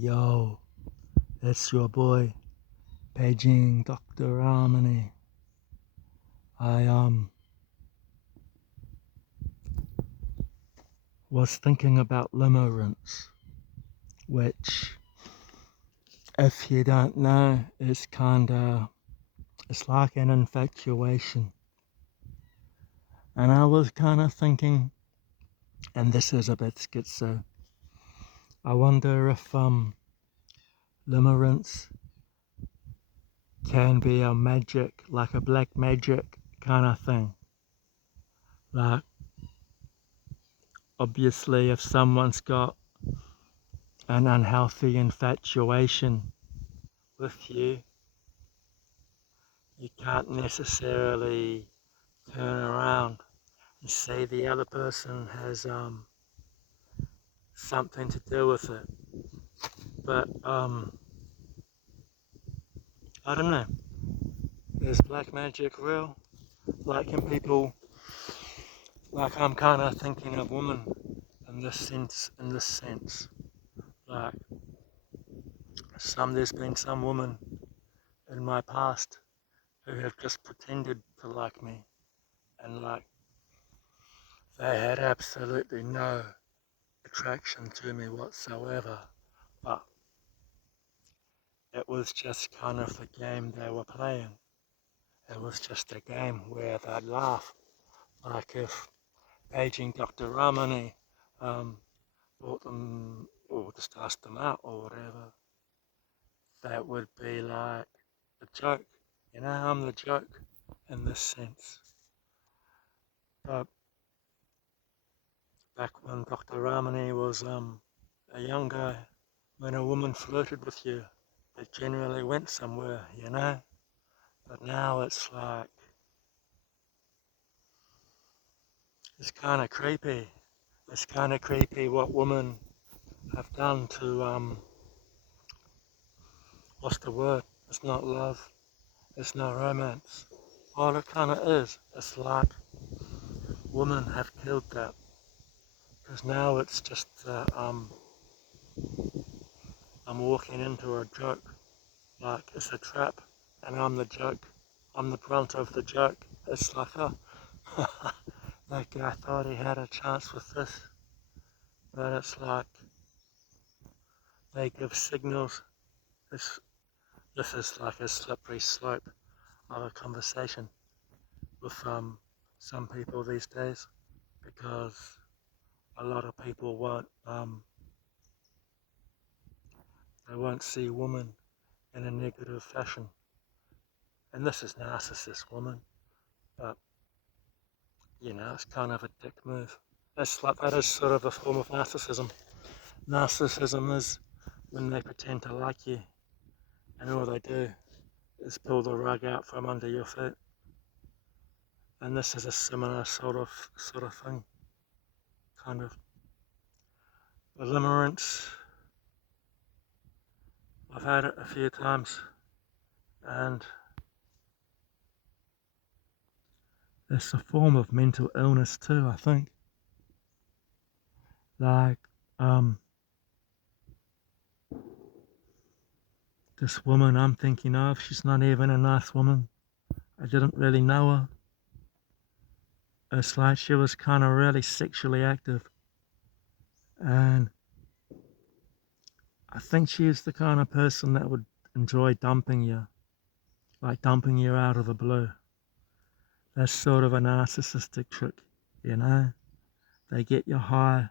Yo, it's your boy, Beijing Dr. Harmony. I was thinking about limerence, which, if you don't know, is it's like an infatuation. And I was kinda thinking, and this is a bit schizo, I wonder if limerence can be a magic, like a black magic kind of thing. Like, obviously, if someone's got an unhealthy infatuation with you, you can't necessarily turn around and say the other person has something to do with it. But I don't know. Is black magic real? Like, can people? Like, I'm kind of thinking of women in this sense. Like, there's been some women in my past who have just pretended to like me, and like they had absolutely no attraction to me whatsoever, but it was just kind of the game they were playing. It was just a game where they'd laugh. Like if paging Dr. Ramani brought them or just asked them out or whatever, that would be like a joke. You know, I'm the joke in this sense. But back when Dr. Ramani was a young guy, when a woman flirted with you, it generally went somewhere, you know? But now it's like, it's kind of creepy. It's kind of creepy what women have done to, what's the word? It's not love, it's not romance. All it kind of is. It's like women have killed that. Because now it's just, I'm walking into a joke. Like it's a trap, and I'm the joke. I'm the brunt of the joke. It's like, oh, that guy thought he had a chance with this. But it's like, they give signals. This, this is like a slippery slope of a conversation with some people these days, because a lot of people they won't see women in a negative fashion, and this is narcissist woman, but you know it's kind of a dick move. That's like that is sort of a form of narcissism. Narcissism is when they pretend to like you, and all they do is pull the rug out from under your feet. And this is a similar sort of thing, kind of. The limerence, I've had it a few times, and it's a form of mental illness too, I think. Like, this woman I'm thinking of, she's not even a nice woman. I didn't really know her. It's like she was kind of really sexually active, and I think she's the kind of person that would enjoy dumping you, like dumping you out of the blue. That's sort of a narcissistic trick, you know? They get you high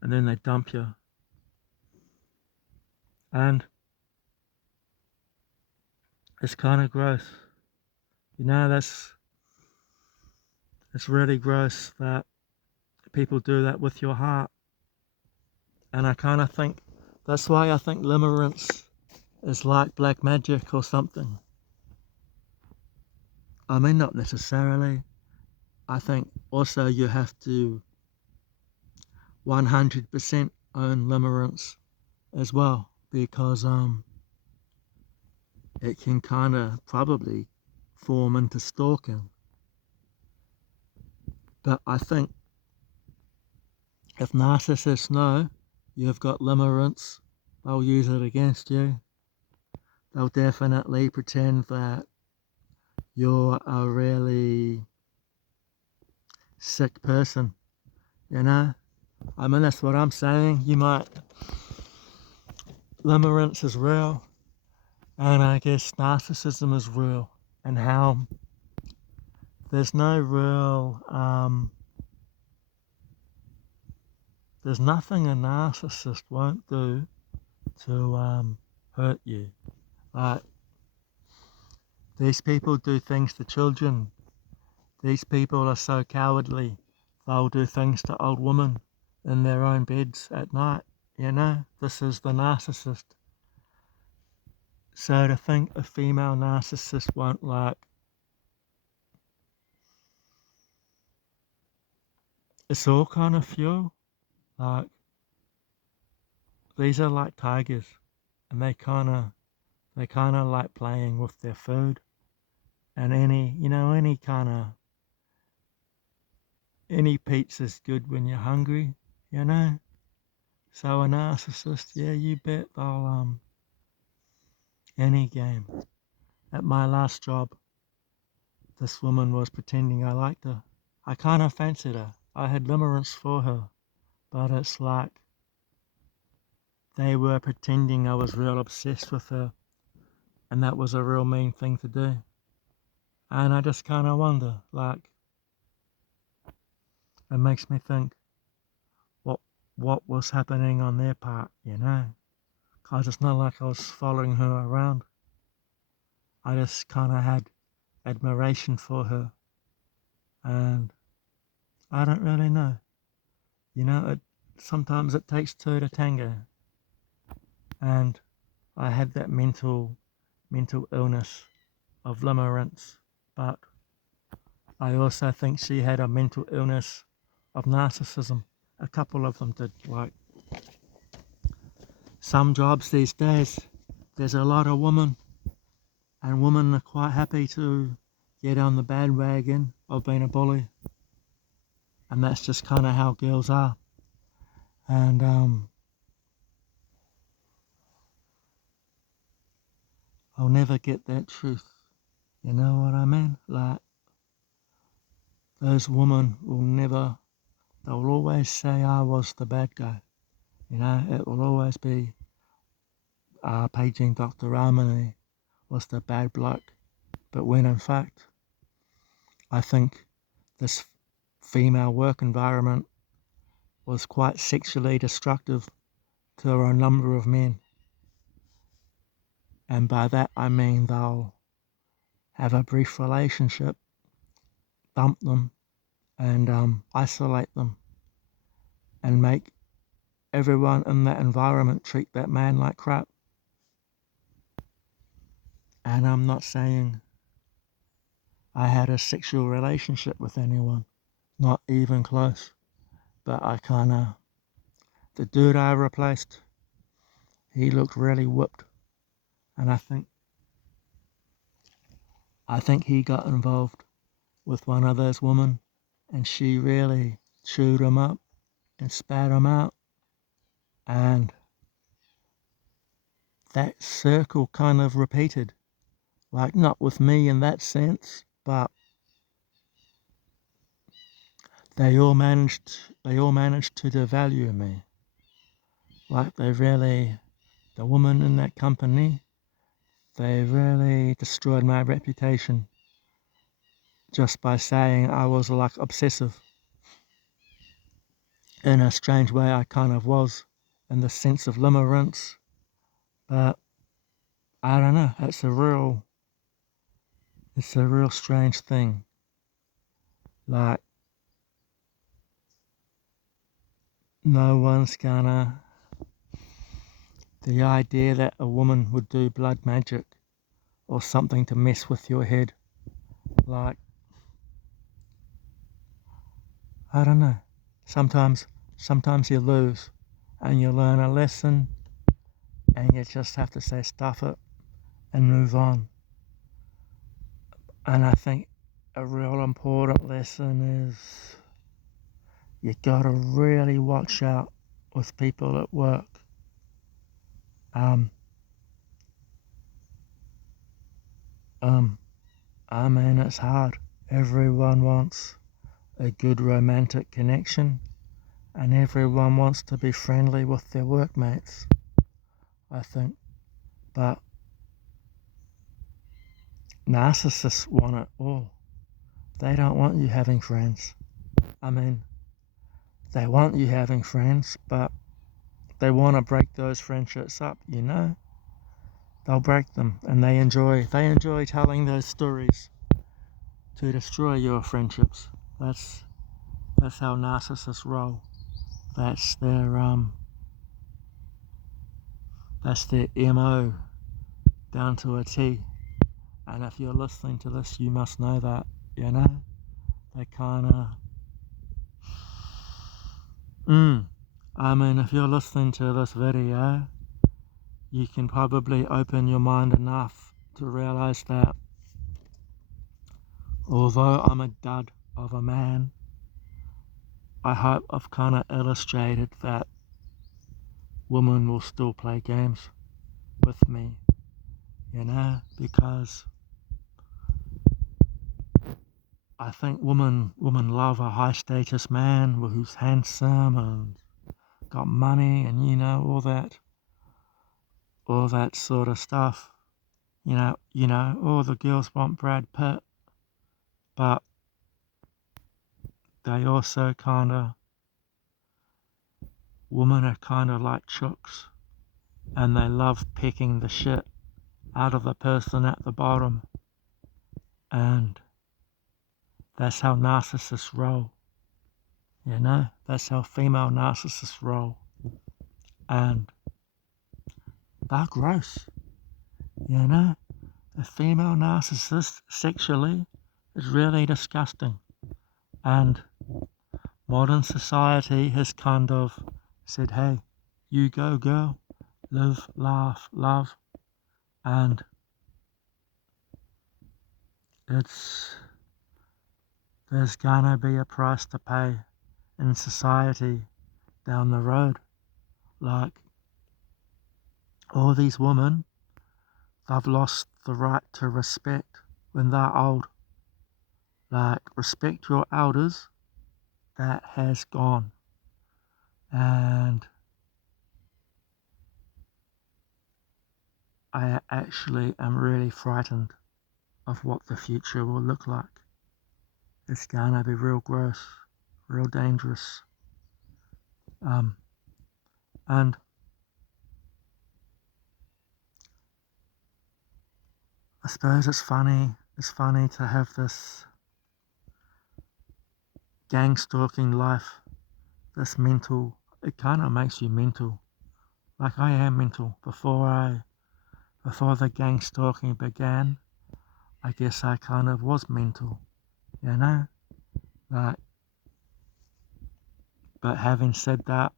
and then they dump you. And it's kind of gross. You know, it's really gross that people do that with your heart. And I kind of think that's why I think limerence is like black magic or something. I mean, not necessarily. I think also you have to 100% own limerence as well, because it can kind of probably form into stalking. But I think if narcissists know you've got limerence, they'll use it against you. They'll definitely pretend that you're a really sick person, you know? I mean, that's what I'm saying. Limerence is real, and I guess narcissism is real, and how there's no real, there's nothing a narcissist won't do to hurt you. Like, these people do things to children. These people are so cowardly. They'll do things to old women in their own beds at night. You know, this is the narcissist. So to think a female narcissist won't it's all kind of fuel. Like, these are like tigers, and they kind of like playing with their food, and any pizza's good when you're hungry, you know. So a narcissist, yeah, you bet they'll any game. At my last job, this woman was pretending I liked her. I kind of fancied her. I had limerence for her, but it's like they were pretending I was real obsessed with her, and that was a real mean thing to do. And I just kind of wonder, like, it makes me think what what was happening on their part, you know? 'Cause it's not like I was following her around. I just kind of had admiration for her, and I don't really know. You know, sometimes it takes two to tango, and I had that mental illness of limerence, but I also think she had a mental illness of narcissism. A couple of them did. Like, some jobs these days, there's a lot of women, and women are quite happy to get on the bandwagon of being a bully, and that's just kind of how girls are. And I'll never get that truth. You know what I mean? Like, those women they'll always say I was the bad guy. You know, it will always be paging Dr. Ramani was the bad bloke. But when in fact, I think this female work environment was quite sexually destructive to a number of men. And by that I mean they'll have a brief relationship, dump them, and isolate them, and make everyone in that environment treat that man like crap. And I'm not saying I had a sexual relationship with anyone, not even close. But the dude I replaced, he looked really whooped. And I think he got involved with one of those women, and she really chewed him up and spat him out. And that circle kind of repeated. Like, not with me in that sense, but they all managed to devalue me. Like, the woman in that company, they really destroyed my reputation just by saying I was like obsessive. In a strange way, I kind of was, in the sense of limerence, but I don't know. It's a real strange thing. Like, no one's gonna. The idea that a woman would do blood magic or something to mess with your head, like, I don't know. Sometimes you lose, and you learn a lesson, and you just have to say stuff it and move on. And I think a real important lesson is you gotta really watch out with people at work. Um, I mean, it's hard. Everyone wants a good romantic connection, and everyone wants to be friendly with their workmates, I think. But narcissists want it all. They don't want you having friends. I mean, they want you having friends, but they want to break those friendships up, you know? They'll break them, and they enjoy telling those stories to destroy your friendships. That's how narcissists roll. That's their MO down to a T. And if you're listening to this, you must know that, you know? They kinda I mean, if you're listening to this video, you can probably open your mind enough to realize that although I'm a dud of a man, I hope I've kind of illustrated that women will still play games with me, you know, because I think women love a high status man who's handsome and got money and, you know, all that sort of stuff. You know, all the girls want Brad Pitt, but they also women are kind of like chooks, and they love picking the shit out of the person at the bottom, and that's how narcissists roll, you know? That's how female narcissists roll, and they're gross, you know? A female narcissist sexually is really disgusting, and modern society has kind of said, hey, you go girl, live, laugh, love, and there's gonna be a price to pay in society down the road. Like, all these women, they've lost the right to respect when they're old. Like, respect your elders, that has gone. And I actually am really frightened of what the future will look like. It's gonna be real gross, real dangerous. And I suppose it's funny to have this gang stalking life, this mental, it kind of makes you mental. Like, I am mental. Before the gang stalking began, I guess I kind of was mental, you know? Like, but having said that,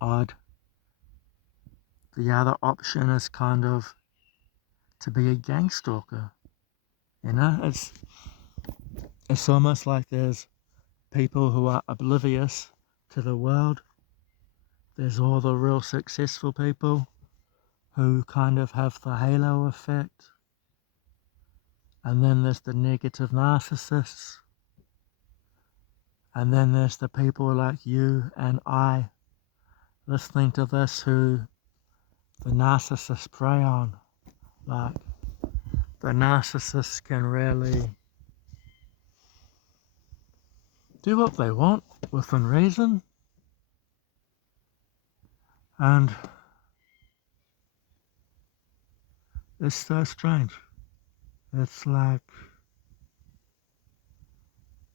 the other option is kind of to be a gang stalker, you know? It's almost like there's people who are oblivious to the world. There's all the real successful people who kind of have the halo effect. And then there's the negative narcissists. And then there's the people like you and I listening to this who the narcissists prey on. Like, the narcissists can really do what they want within reason. And it's so strange. It's like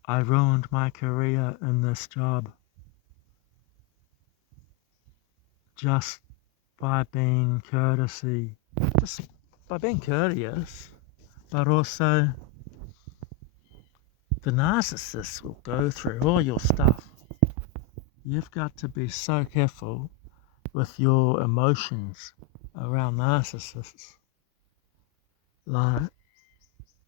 I ruined my career in this job just by being just by being courteous, but also the narcissists will go through all your stuff. You've got to be so careful with your emotions around narcissists. Like,